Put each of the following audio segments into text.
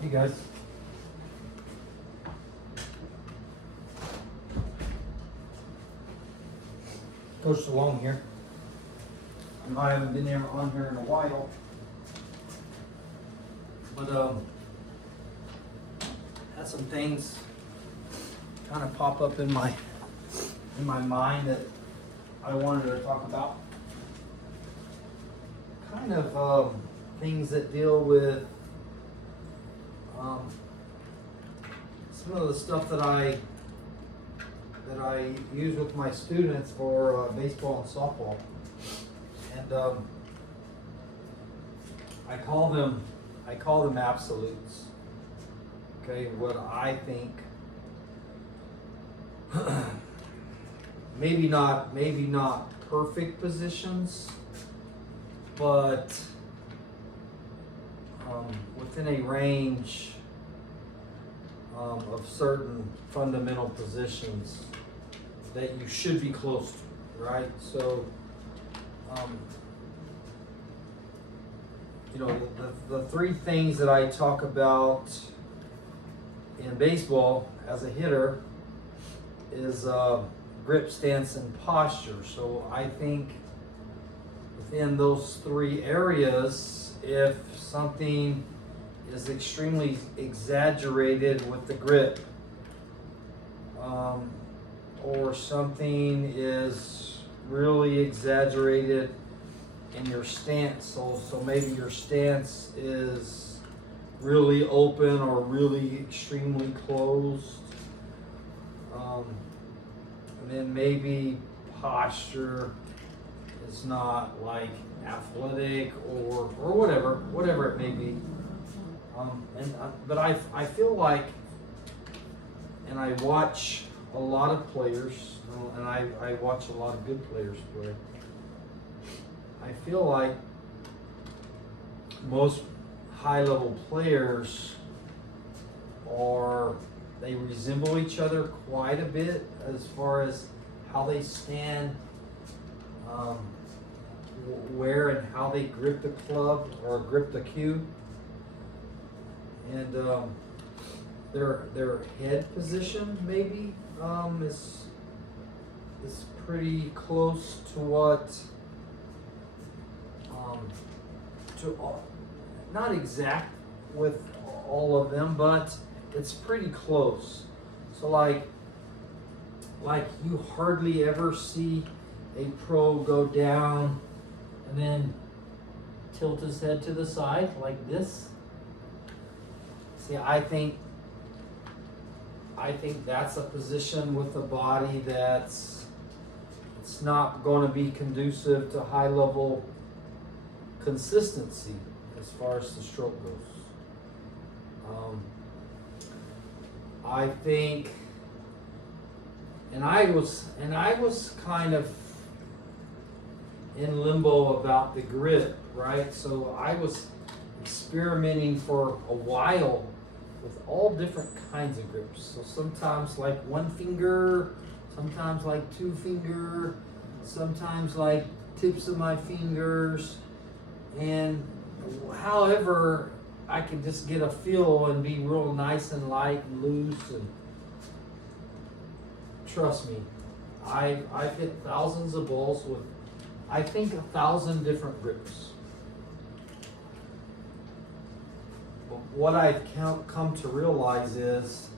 Hey guys. Coach DeLong here. I know I haven't been there on here in a while, but had some things kind of pop up in my mind that I wanted to talk about. Kind of things that deal with some of the stuff that I use with my students for baseball and softball, and I call them absolutes. Okay, what I think, maybe not perfect positions, but within a range of certain fundamental positions that you should be close to, right? So, the three things that I talk about in baseball as a hitter is grip, stance, and posture. So I think within those three areas, if something is extremely exaggerated with the grip, or something is really exaggerated in your stance, so maybe your stance is really open or really extremely closed, and then maybe posture is not like athletic or whatever it may be. But I feel like, and I watch a lot of players, and I watch a lot of good players play. I feel like most high-level players they resemble each other quite a bit as far as how they stand, where and how they grip the club or grip the cue, and their head position maybe is pretty close to what not exact with all of them, but it's pretty close. So like you hardly ever see a pro go down and then tilt his head to the side like this. See, I think that's a position with the body it's not going to be conducive to high level consistency as far as the stroke goes. I think, and I was kind of in limbo about the grip, right? So I was experimenting for a while with all different kinds of grips. So sometimes like one finger, sometimes like two finger, sometimes like tips of my fingers, and however I can just get a feel and be real nice and light and loose. And trust me, I've hit thousands of balls with, I think, 1,000 different grips. But what I've come to realize is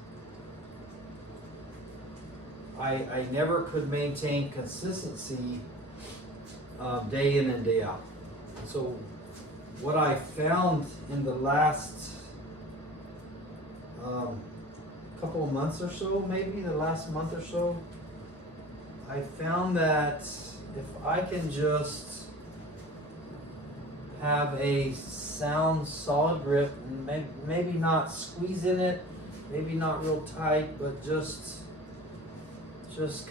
I never could maintain consistency day in and day out. So what I found in the last couple of months or so, maybe the last month or so, I found that if I can just have a sound, solid grip, and maybe not squeeze in it, maybe not real tight, but just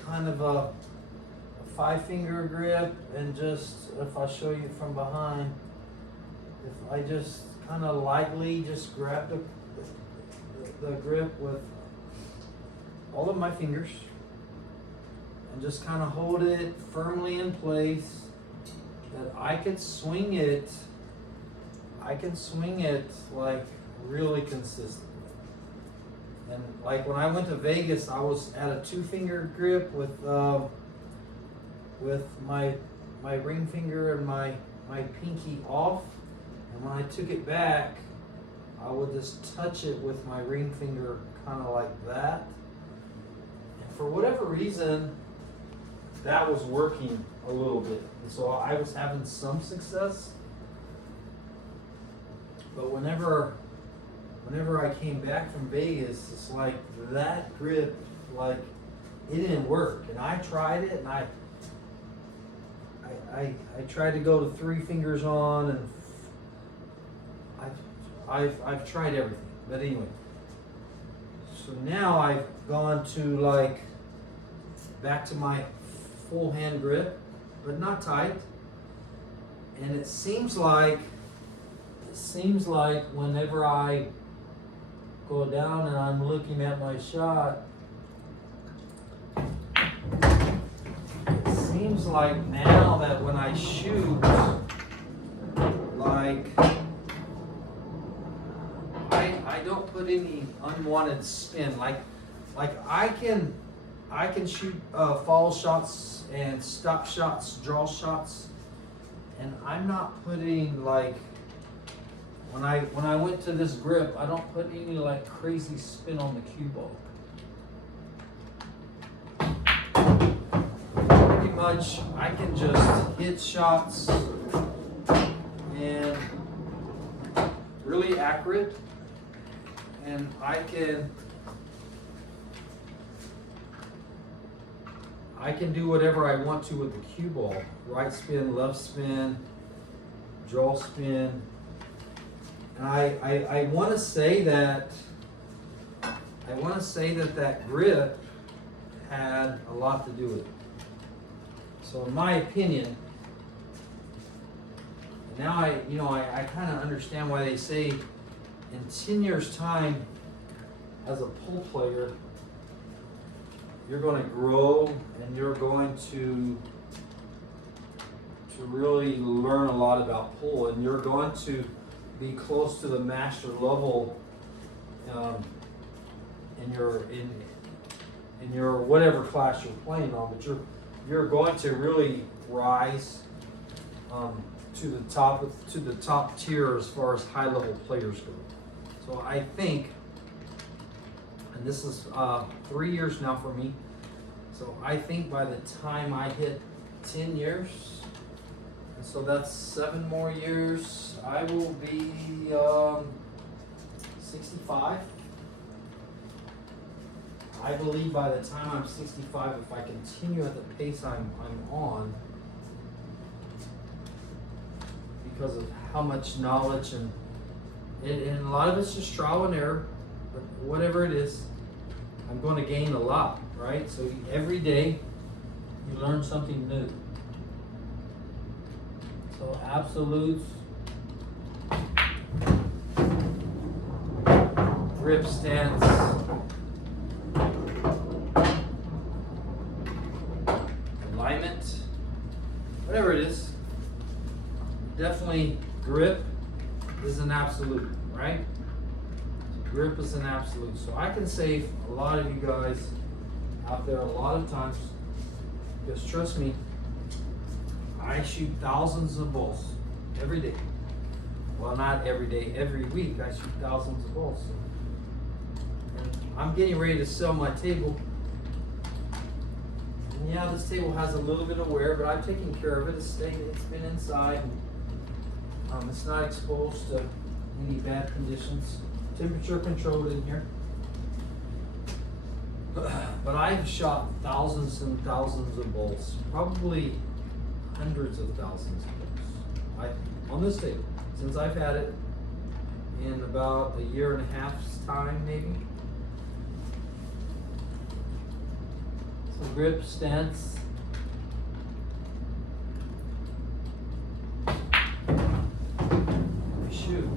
kind of a 5-finger grip, and just, if I show you from behind, if I just kind of lightly just grab the grip with all of my fingers and just kind of hold it firmly in place, that I can swing it like really consistent. And like when I went to Vegas, I was at a 2-finger grip with my ring finger and my pinky off, and when I took it back, I would just touch it with my ring finger, kind of like that. And for whatever reason, that was working a little bit, and so I was having some success. But whenever I came back from Vegas, it's like that grip, like it didn't work. And I tried it, and I tried to go to 3 fingers on, and I've tried everything. But anyway, so now I've gone to like back to my full hand grip, but not tight. And it seems like whenever I go down and I'm looking at my shot, it seems like now that when I shoot, like I don't put any unwanted spin. Like I can shoot fall shots and stop shots, draw shots, and I'm not putting like when I went to this grip, I don't put any like crazy spin on the cue ball. Pretty much I can just hit shots and really accurate, and I can do whatever I want to with the cue ball. Right spin, left spin, draw spin. And I want to say that that grip had a lot to do with it. So in my opinion, now I kind of understand why they say in 10 years time as a pull player, you're going to grow and you're going to really learn a lot about pull, and you're going to be close to the master level in your whatever class you're playing on, but you're going to really rise to the top tier as far as high level players go. So I think, and this is 3 years now for me, so I think by the time I hit 10 years, and so that's 7 more years, I will be 65. I believe by the time I'm 65, if I continue at the pace I'm on, because of how much knowledge and a lot of it's just trial and error, but whatever it is, I'm going to gain a lot, right? So every day you learn something new. So absolutes, grip stance, alignment, whatever it is, definitely grip is an absolute, right? Grip is an absolute. So I can save a lot of you guys out there a lot of times, because trust me, I shoot thousands of balls every day. Well, not every day, every week I shoot thousands of balls. And I'm getting ready to sell my table. And yeah, this table has a little bit of wear, but I'm taking care of it. It's been inside. And, it's not exposed to any bad conditions. Temperature controlled in here. But I've shot thousands and thousands of balls, probably hundreds of thousands of balls on this table since I've had it in about a year and a half's time, maybe. So grip, stance. Shoot.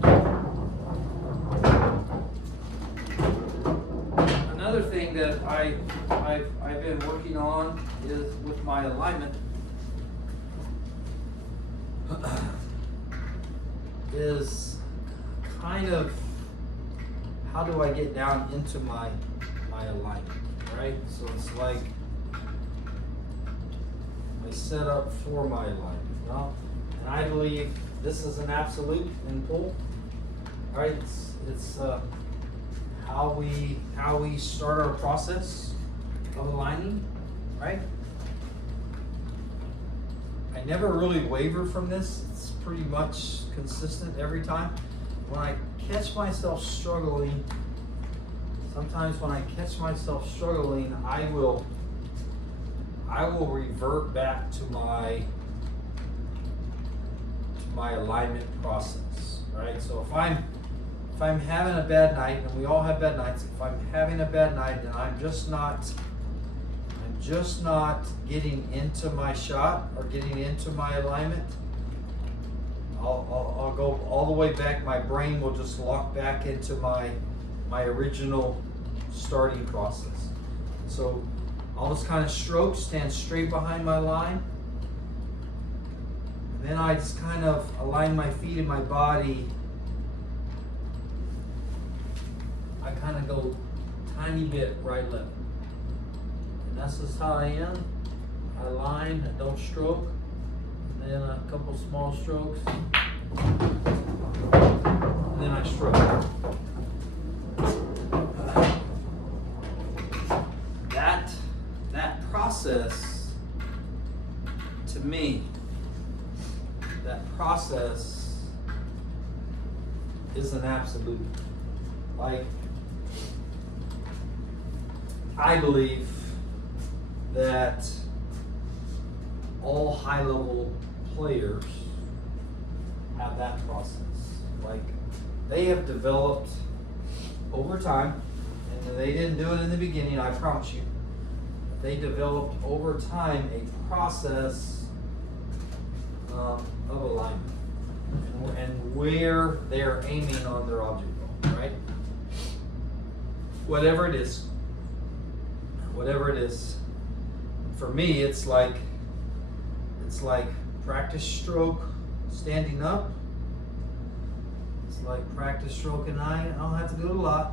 Another thing that I've been working on is with my alignment is kind of how do I get down into my alignment, right? So it's like my setup for my alignment. Well, and I believe this is an absolute in pull, right? It's how we start our process of aligning, right? I never really waver from this. It's pretty much consistent every time. When I catch myself struggling, sometimes when I catch myself struggling, I will revert back to my alignment process, right? So if I'm having a bad night, and we all have bad nights, if I'm having a bad night and I'm just not getting into my shot or getting into my alignment, I'll go all the way back. My brain will just lock back into my original starting process. So I'll just kind of stroke, stand straight behind my line, and then I just kind of align my feet and my body. I kind of go tiny bit right left. And that's just how I am. I line, I don't stroke. And then a couple small strokes. And then I stroke. That process, to me, that process is an absolute. Like, I believe that all high-level players have that process. Like, they have developed over time, and they didn't do it in the beginning, I promise you. They developed over time a process of alignment and where they're aiming on their object ball, right? Whatever it is. For me, it's like practice stroke standing up. It's like practice stroke and I don't have to do it a lot.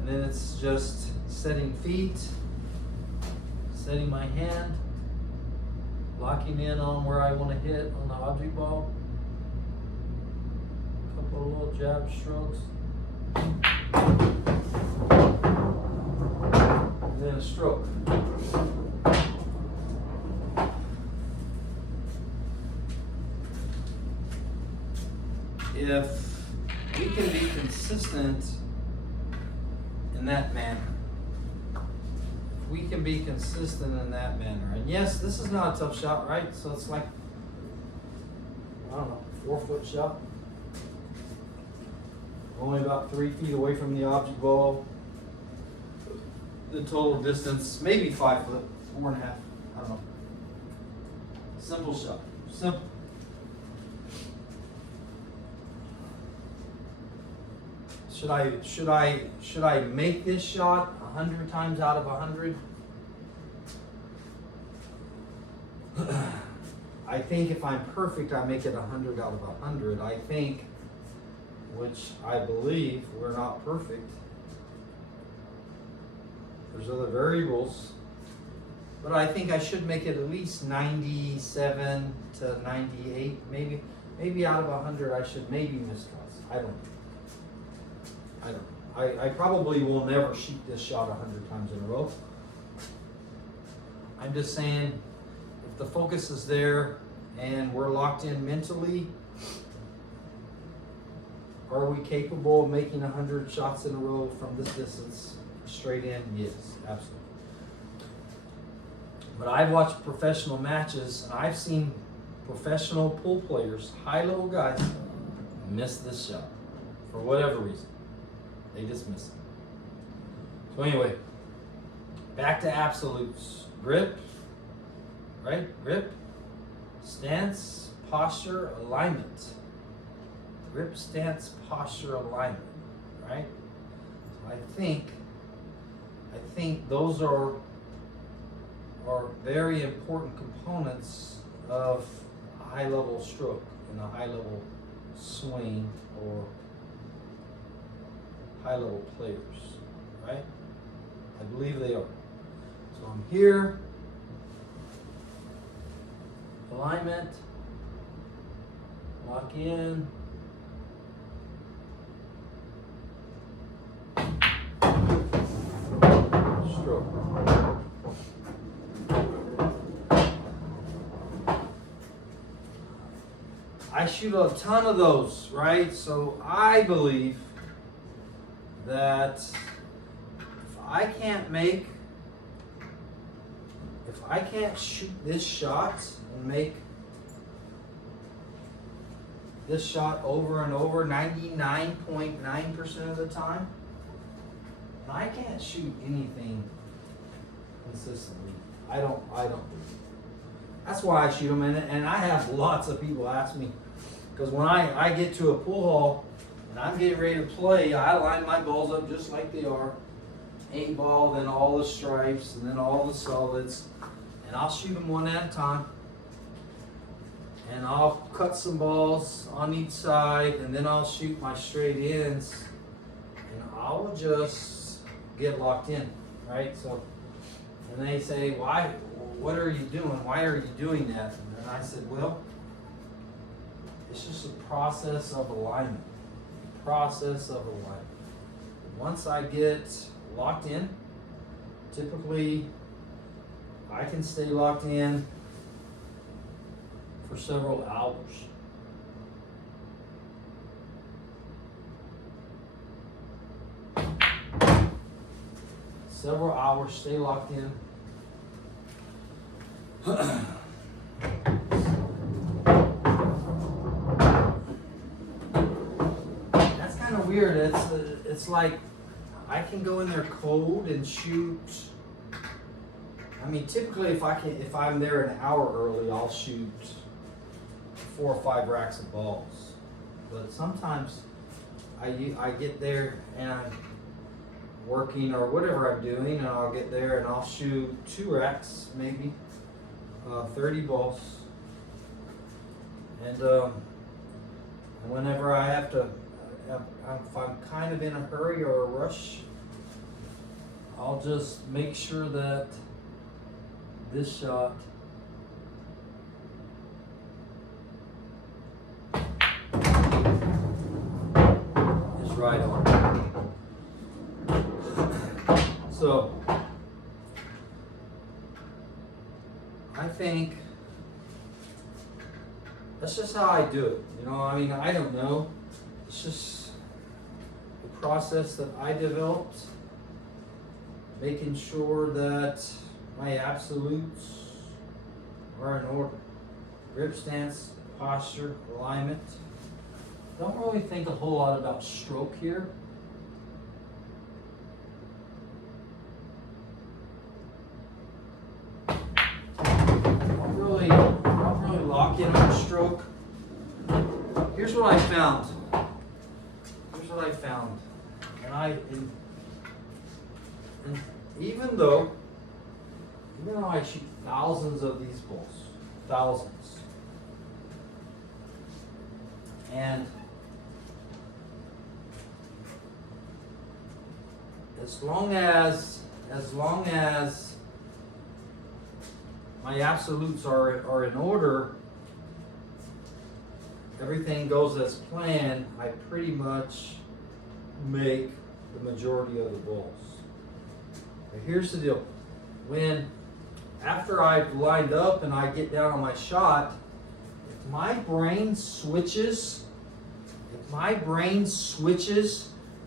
And then it's just setting feet, setting my hand, locking in on where I want to hit on the object ball. A couple of little jab strokes. And then a stroke. If we can be consistent in that manner, and yes, this is not a tough shot, right? So it's like, I don't know, 4-foot shot. Only about 3 feet away from the object ball. The total distance, maybe 5 foot, 4.5, I don't know. Simple shot, simple. Should I make this shot 100 times out of 100? I think if I'm perfect, I make it 100 out of 100. I think, which I believe we're not perfect. There's other variables, but I think I should make it at least 97 to 98, maybe out of 100 I should maybe miss shots. I don't know. I probably will never shoot this shot 100 times in a row. I'm just saying, if the focus is there and we're locked in mentally, are we capable of making 100 shots in a row from this distance straight in? Yes, absolutely. But I've watched professional matches and I've seen professional pool players, high-level guys, miss this shot for whatever reason. They just miss it. So anyway, back to absolutes. Grip, right? Grip, stance, posture, alignment. Grip, stance, posture, alignment, right? So I think those are very important components of a high-level stroke and a high-level swing or high-level players, right? I believe they are. So I'm here, alignment, lock in, stroke. I shoot a ton of those, right? So I believe that if I can't shoot this shot and make this shot over and over 99.9% of the time, then I can't shoot anything consistently. I don't believe it. That's why I shoot them, and I have lots of people ask me, because when I get to a pool hall and I'm getting ready to play, I line my balls up just like they are. 8 ball, then all the stripes, and then all the solids, and I'll shoot them one at a time. And I'll cut some balls on each side, and then I'll shoot my straight ends, and I'll just get locked in, right? So, and they say, why? What are you doing? Why are you doing that? And I said, well, it's just a process of alignment. Process of alignment. Once I get locked in, typically I can stay locked in for several hours. Several hours, stay locked in. That's kind of weird. It's like I can go in there cold and shoot. I mean, typically if I'm there an hour early, I'll shoot 4 or 5 racks of balls. But sometimes I get there and I'm working or whatever I'm doing, and I'll get there and I'll shoot 2 racks, maybe 30 balls. And whenever I have to, if I'm kind of in a hurry or a rush, I'll just make sure that this shot is right on. So I think that's just how I do it. You know, I mean, I don't know. It's just the process that I developed, making sure that my absolutes are in order. Grip stance, posture, alignment. Don't really think a whole lot about stroke here. Don't really lock in on stroke. Here's what I found. And even though I shoot thousands of these balls, thousands, and as long as my absolutes are in order, everything goes as planned, I pretty much make the majority of the balls. But here's the deal. After I've lined up and I get down on my shot, if my brain switches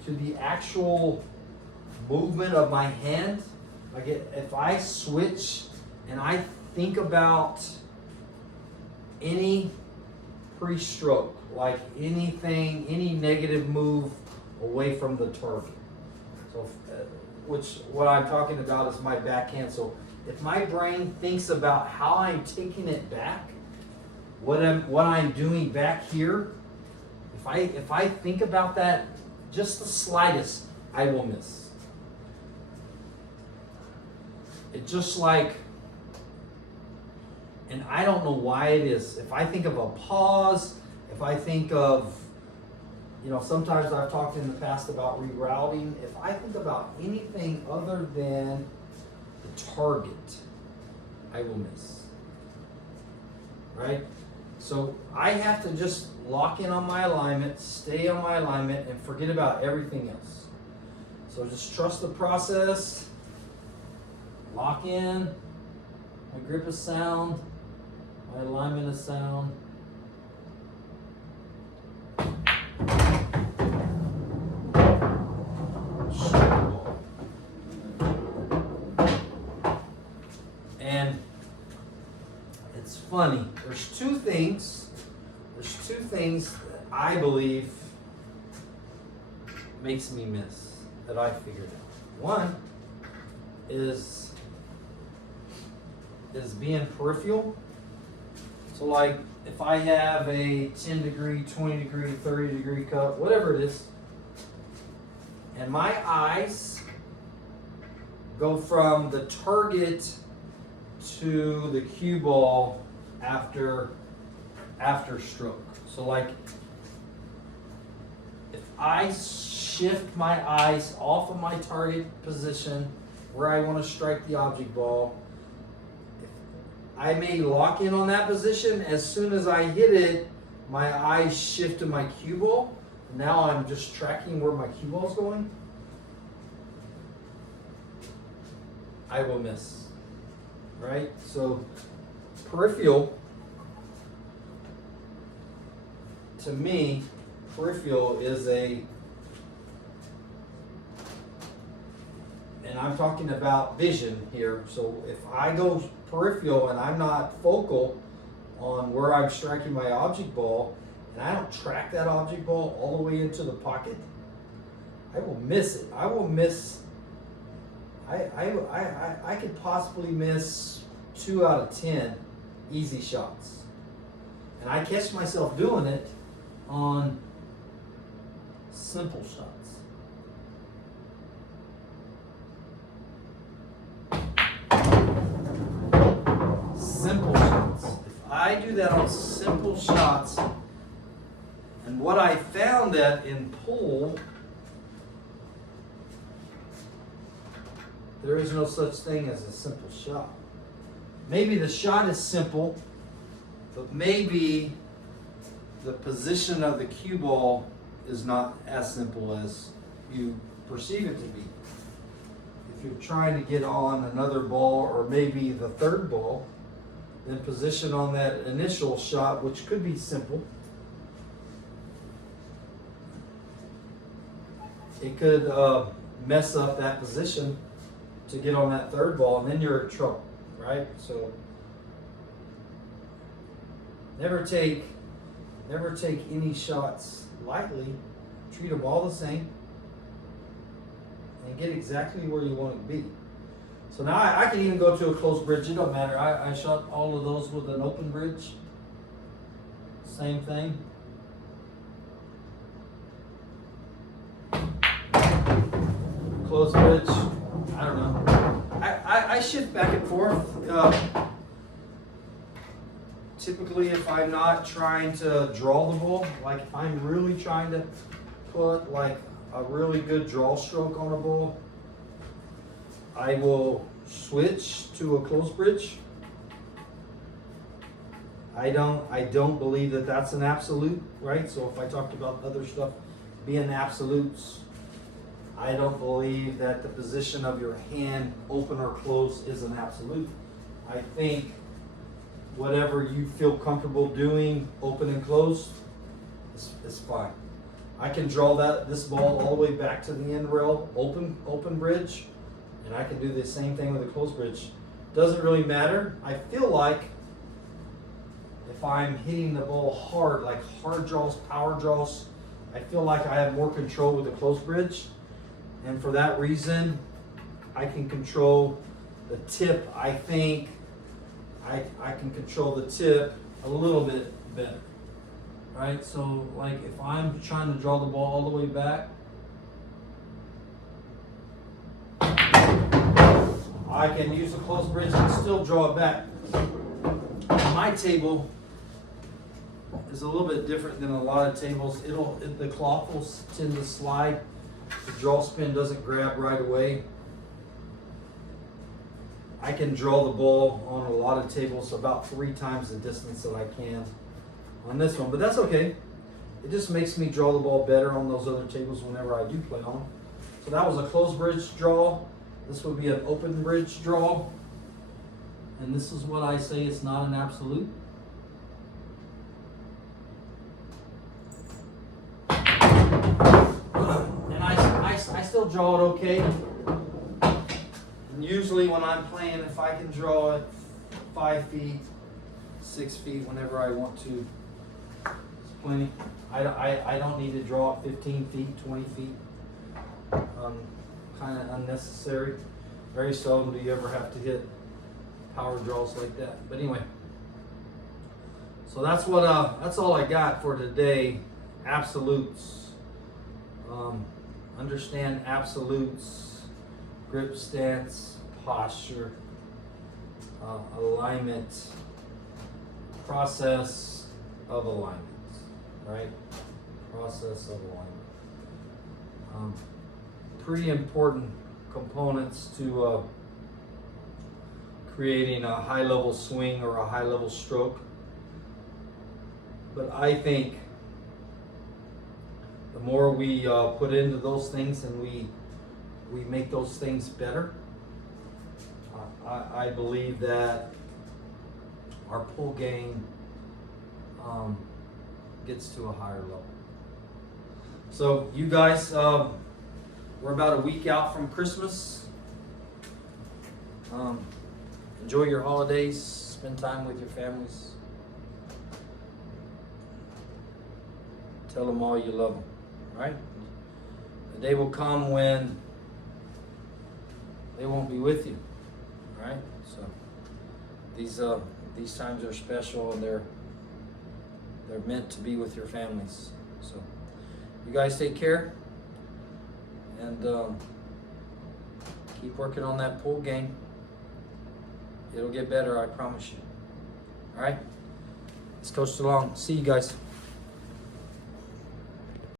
to the actual movement of my hand, if I switch and I think about any pre-stroke, like anything, any negative move away from the target. So, what I'm talking about is my backhand. So if my brain thinks about how I'm taking it back, what I'm doing back here, if I think about that just the slightest, I will miss. It just like, and I don't know why it is. If I think of a pause, if I think of sometimes I've talked in the past about rerouting. If I think about anything other than the target, I will miss. Right? So I have to just lock in on my alignment, stay on my alignment, and forget about everything else. So just trust the process, lock in, my grip is sound, my alignment is sound. And it's funny, there's two things that I believe makes me miss that I figured out. One is being peripheral. So like if I have a 10 degree, 20 degree, 30 degree cut, whatever it is, and my eyes go from the target to the cue ball after stroke. So like if I shift my eyes off of my target position where I want to strike the object ball, I may lock in on that position. As soon as I hit it, my eyes shift to my cue ball. Now I'm just tracking where my cue ball is going. I will miss. Right? So peripheral, to me, peripheral is and I'm talking about vision here. So if I go peripheral and I'm not focal on where I'm striking my object ball, and I don't track that object ball all the way into the pocket, I will miss it. I will miss. I could possibly miss 2 out of 10 easy shots, and I catch myself doing it on simple shots. Simple shots. If I do that on simple shots, and what I found that in pool, there is no such thing as a simple shot. Maybe the shot is simple, but maybe the position of the cue ball is not as simple as you perceive it to be. If you're trying to get on another ball, or maybe the third ball, then position on that initial shot, which could be simple, it could mess up that position to get on that third ball, and then you're in trouble, right? So never take any shots lightly. Treat them all the same and get exactly where you want to be. So now I can even go to a closed bridge. It don't matter. I shot all of those with an open bridge. Same thing. Closed bridge. I don't know. I shift back and forth. Typically, if I'm not trying to draw the ball, like if I'm really trying to put like a really good draw stroke on a ball, I will switch to a closed bridge. I don't believe that that's an absolute, right? So if I talked about other stuff being absolutes, I don't believe that the position of your hand, open or closed, is an absolute. I think whatever you feel comfortable doing, open and closed, is fine. I can draw this ball all the way back to the end rail, open bridge, and I can do the same thing with a closed bridge. Doesn't really matter. I feel like if I'm hitting the ball hard, like hard draws, power draws, I feel like I have more control with the closed bridge. And for that reason, I can control the tip. I think I can control the tip a little bit better. Right? So like if I'm trying to draw the ball all the way back, I can use the closed bridge and still draw it back. On my table, is a little bit different than a lot of tables. The cloth will tend to slide. The draw spin doesn't grab right away. I can draw the ball on a lot of tables about 3 times the distance that I can on this one, but that's okay. It just makes me draw the ball better on those other tables whenever I do play on them. So that was a closed bridge draw. This would be an open bridge draw. And this is what I say is not an absolute. And I still draw it okay. And usually when I'm playing, if I can draw it 5 feet, 6 feet, whenever I want to, it's plenty. I don't need to draw it 15 feet, 20 feet. Kind of unnecessary. Very seldom do you ever have to hit power draws like that. But anyway, so that's all I got for today. Absolutes. Understand absolutes, grip stance, posture, alignment, process of alignment, right? Process of alignment. Pretty important components to creating a high level swing or a high level stroke. But I think the more we put into those things and we make those things better, I believe that our pull game gets to a higher level. So you guys, we're about a week out from Christmas. Enjoy your holidays, spend time with your families. Tell them all you love them, right? The day will come when they won't be with you, right? So these times are special and they're meant to be with your families. So you guys take care and keep working on that pull game. It'll get better, I promise you. All right? It's Coach DeLong. See you guys.